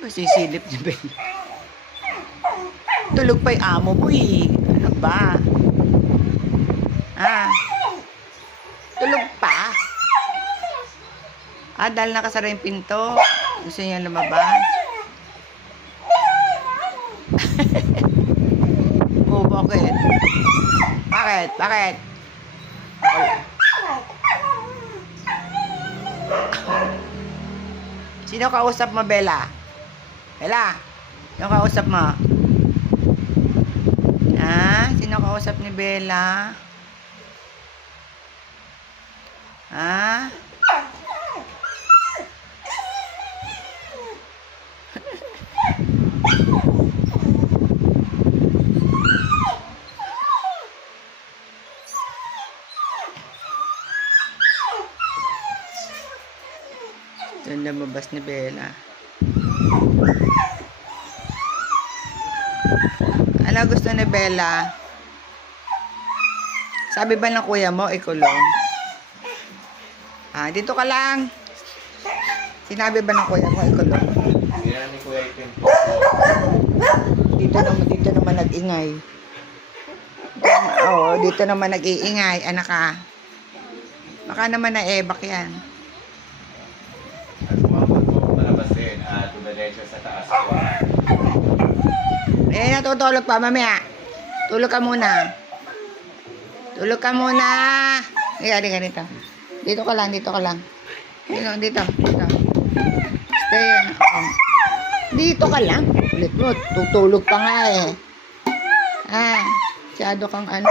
Masisilip niya, Ben. Tulog pa yung amo mo eh. Ano ba? Ah, tulog pa? Dahil nakasara yung pinto. Gusto niya lumabas. Oh, bakit? Bakit? Bakit? Sino kausap mo, Bella? Bella? Sino kausap mo? Sino kausap ni Bella? Doon lumabas ni Bella. Ano gusto ni Bella? Sabi ba ng kuya mo, ikulong? Dito ka lang. Sinabi ba ng kuya mo, ikulong? Yan ni Kuya Itim. Dito naman nag-ingay. Dito naman nag-iingay. Anak ka. Baka naman na-ebak yan. At kumabot po palabas din at dumiretso sa taas ko. Natutulog pa mamaya. Tulog ka muna. Tulog ka muna. Ganito. Dito ka lang. Dito. Stay yan. Dito ka lang. Ulit mo. Tutulog pa nga eh. Masyado kang ano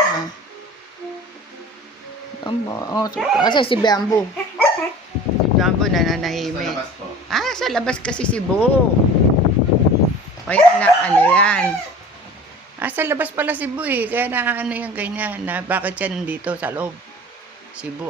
Kasi si Bamboo. Si Bamboo nananahimik. Sa labas po. Sa labas kasi si Bo. Kaya na yan. Sa labas pala si Bo eh. Kaya na yan ganyan. Bakit siya nandito sa loob? Si Bo